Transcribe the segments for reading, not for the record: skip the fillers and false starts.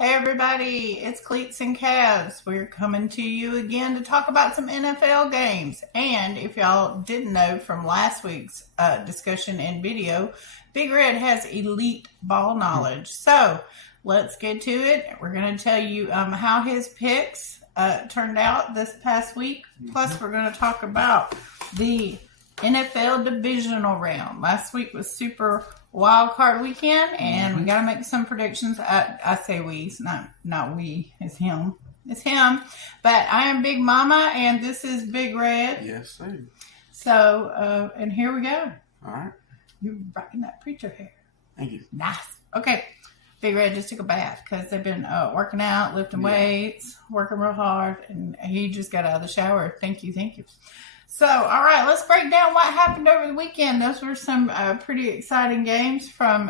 Hey everybody, it's Cleats and Cavs. We're coming to you again to talk about some NFL games. And if y'all didn't know from last week's discussion and video, Big Red has elite ball knowledge. So let's get to it. We're going to tell you how his picks turned out this past week. Plus, we're going to talk about the NFL divisional round. Last week was Super Wild Card weekend, and we got to make some predictions. I say we, it's not we, it's him. It's him. But I am Big Mama, and this is Big Red. Yes, sir. So, and here we go. All right. You're rocking that preacher hair. Thank you. Nice. Okay. Big Red just took a bath because they've been working out, lifting weights, working real hard, and he just got out of the shower. Thank you. So, all right, let's break down what happened over the weekend. Those were some pretty exciting games from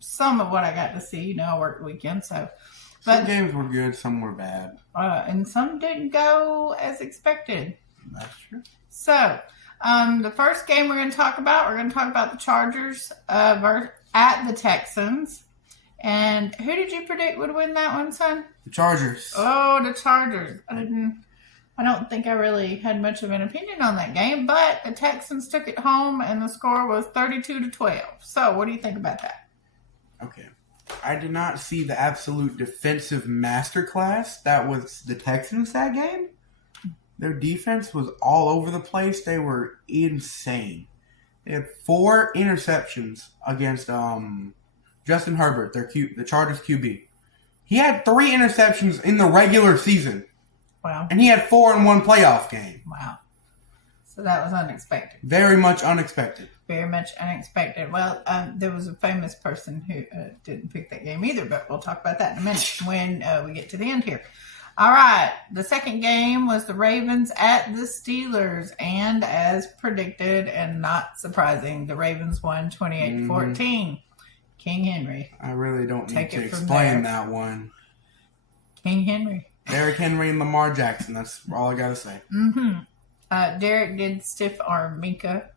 some of what I got to see. You know, I worked the weekend, so. But, some games were good, some were bad. And some didn't go as expected. That's true. So, the first game we're going to talk about the Chargers at the Texans. And who did you predict would win that one, son? The Chargers. Oh, the Chargers. I don't think I really had much of an opinion on that game, but the Texans took it home, and the score was 32-12. So, what do you think about that? Okay. I did not see the absolute defensive masterclass that was the Texans that game. Their defense was all over the place. They were insane. They had 4 interceptions against Justin Herbert, the Chargers QB. He had 3 interceptions in the regular season. Wow. And he had 4 in one playoff game. Wow. So that was unexpected. Very much unexpected. Very much unexpected. Well, there was a famous person who didn't pick that game either, but we'll talk about that in a minute when we get to the end here. All right. The second game was the Ravens at the Steelers. And as predicted and not surprising, the Ravens won 28-14. King Henry. I really don't need to explain that one. King Henry. Derrick Henry and Lamar Jackson. That's all I got to say. Derrick did stiff arm Mika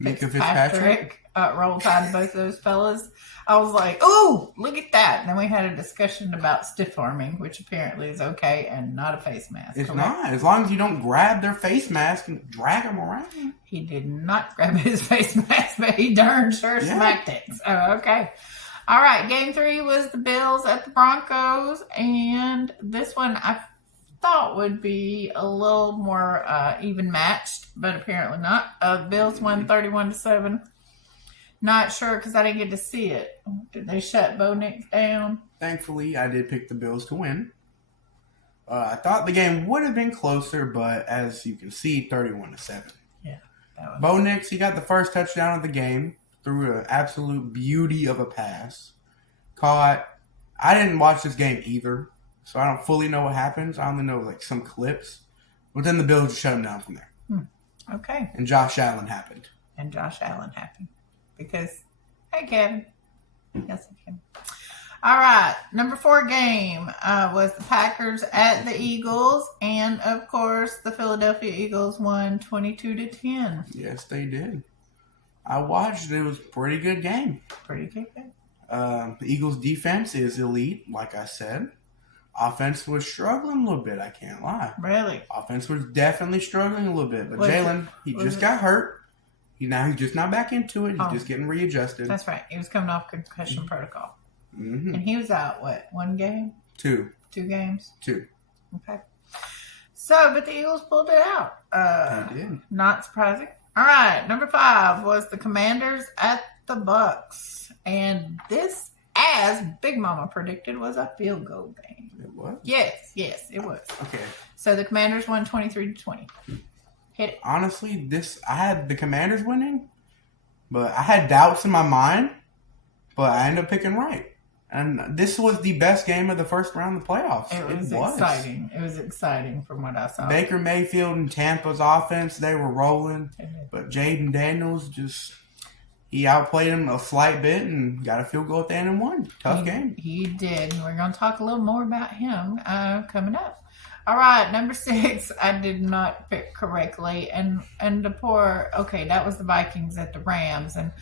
Fitzpatrick. Roll Tide, both of those fellas. I was like, "Ooh, look at that!" And then we had a discussion about stiff arming, which apparently is okay and not a face mask. It's not, as long as you don't grab their face mask and drag them around. He did not grab his face mask, but he darn sure smacked it. So okay. All right, game 3 was the Bills at the Broncos, and this one I thought would be a little more even matched, but apparently not. Bills won 31-7. Not sure because I didn't get to see it. Did they shut Bo Nix down? Thankfully, I did pick the Bills to win. I thought the game would have been closer, but as you can see, 31-7. Yeah. Bo Nix, he got the first touchdown of the game. Threw an absolute beauty of a pass. I didn't watch this game either, so I don't fully know what happens. I only know like some clips. But then the Bills just shut him down from there. Okay. And Josh Allen happened. Because, hey, Kevin. Yes, I can. All right. Number 4 game was the Packers at the Eagles. And, of course, the Philadelphia Eagles won 22-10. Yes, they did. I watched. It was a pretty good game. The Eagles' defense is elite, like I said. Offense was struggling a little bit, I can't lie. Really? Offense was definitely struggling a little bit. But Jalen, he just got hurt. He's just not back into it. He's just getting readjusted. That's right. He was coming off concussion protocol. And he was out, what, 1 game? 2. 2 games? 2. Okay. So, but the Eagles pulled it out. They did. Not surprising. All right, number 5 was the Commanders at the Bucks. And this, as Big Mama predicted, was a field goal game. It was? Yes, it was. Okay. So the Commanders won 23-20. Hit it. Honestly, I had the Commanders winning, but I had doubts in my mind, but I ended up picking right. And this was the best game of the first round of the playoffs. It was exciting. It was exciting from what I saw. Baker Mayfield and Tampa's offense, they were rolling. But Jaden Daniels he outplayed him a slight bit and got a field goal at the end and won. Tough game. He did. And we're going to talk a little more about him coming up. All right, number 6, I did not pick correctly. And that was the Vikings at the Rams. And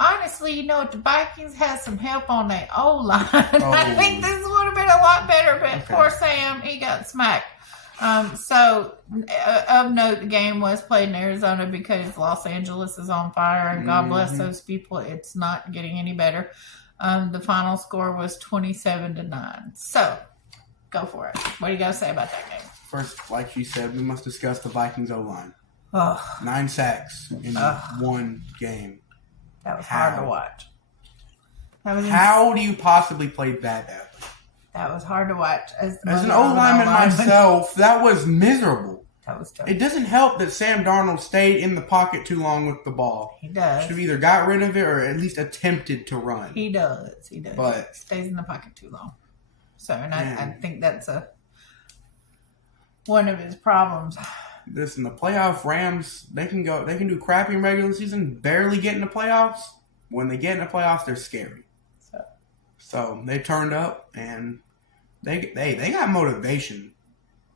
honestly, you know what? The Vikings had some help on their O-line. I think this would have been a lot better, but poor Sam, he got smacked. Of note, the game was played in Arizona because Los Angeles is on fire, and God bless those people. It's not getting any better. The final score was 27-9. So, go for it. What do you got to say about that game? First, like you said, we must discuss the Vikings O-line. Oh, 9 sacks in one game. that was hard to watch. How do you possibly play that badly? That was hard to watch. As an O-lineman myself, that was miserable. That was tough. It doesn't help that Sam Darnold stayed in the pocket too long with the ball. He does. Should have either got rid of it or at least attempted to run. He does. But he stays in the pocket too long. So, and I think that's one of his problems. Listen, the playoff Rams, they can do crappy in regular season, barely get in the playoffs. When they get in the playoffs, they're scary. So they turned up and they got motivation.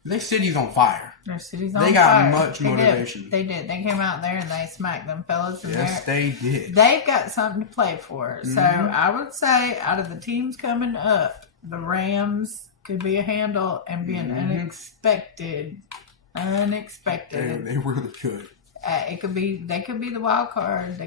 Their city's on fire. Their city's on fire. They got much motivation. They did. They came out there and they smacked them fellas. Yes, they did. They've got something to play for. So I would say out of the teams coming up, the Rams could be a handle and be an unexpected. They really could. They could be the wild card.